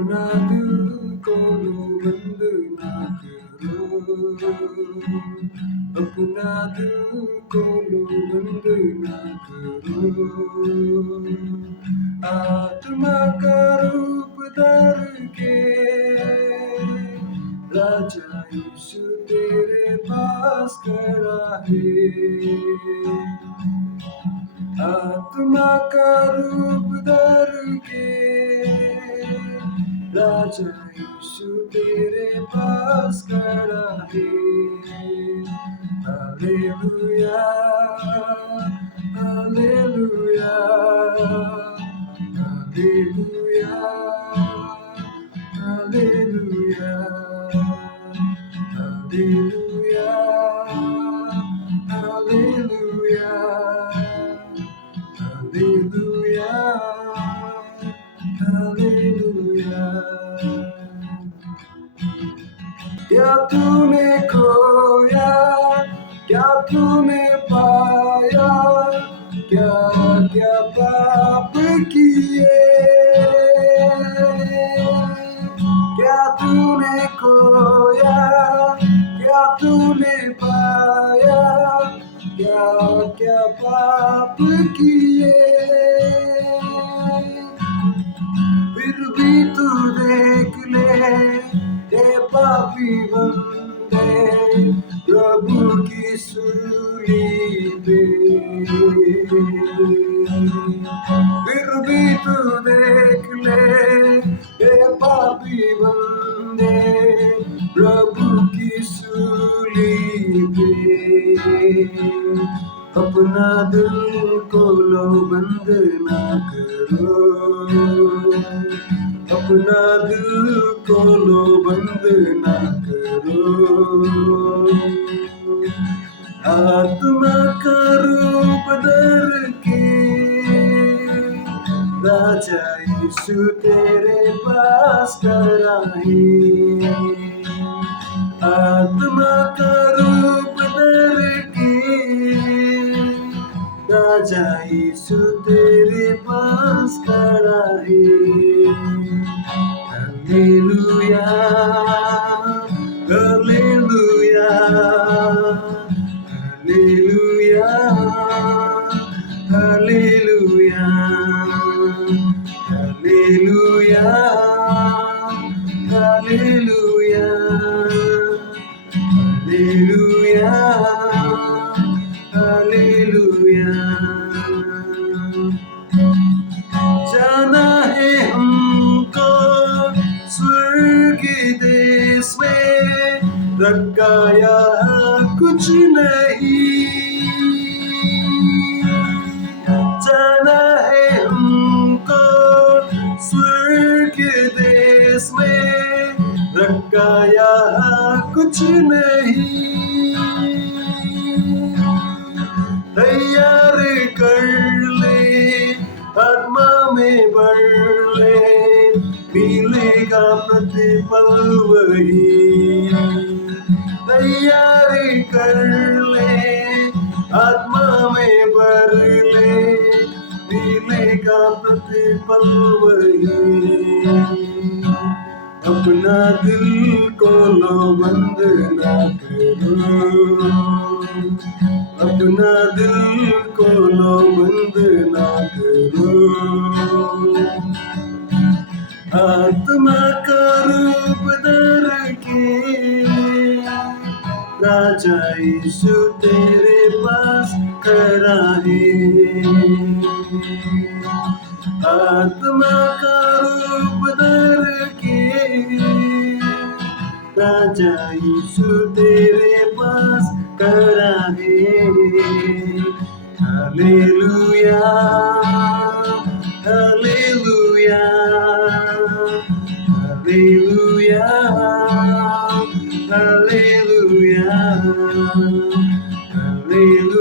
अपना दिल को लो बंद ना करो, अपना दिल को लो बंद ना करो। आत्मा का रूप धर के राजा यीशु तेरे पास खड़ा है। आत्मा का रूप धर के राजा यीशु तेरे पास खड़ा है। Hallelujah, hallelujah, hallelujah, hallelujah, hallelujah, hallelujah, hallelujah, hallelujah. क्या तूने खोया, क्या तूने पाया, क्या क्या पाप किए, क्या तूने खोया, क्या तूने पाया, क्या क्या पाप किए, फिर भी तू देख ले हे पापी बंदे प्रभु की सूली पे। फिर भी तू देख ले हे पापी बंदे प्रभु की सूली पे। अपना दिल को लो बंद ना करो, अपना दिल को लो बंद ना करो। आत्मा का रूप धर के राजा यीशु तेरे पास खड़ा है। आत्मा का रूप धर के राजा यीशु तेरे पास खड़ा है। Hallelujah, hallelujah, hallelujah, hallelujah, hallelujah, hallelujah, hallelujah, hallelujah. जाना है हमको स्वर्ग देश में, रखा कुछ नहीं। जाना है हमको स्वर्ग देश में, रखा कुछ नहीं। तैयार कर ले, आत्मा में बढ़ ले, मिलेगा प्रतिफल वही। तैयार कर ले, आत्मा में बढ़ ले, मिलेगा प्रतिफल वही। अपना दिल को लो बंद ना करो, अपना दिल को लो बंद ना करो। आत्मा का रूप धर के राजा यीशु तेरे पास खड़ा है। आत्मा का रूप धर के राजा यीशु तेरे पास खड़ा है। Hallelujah, hallelujah, hallelujah, hallelujah, hallelujah.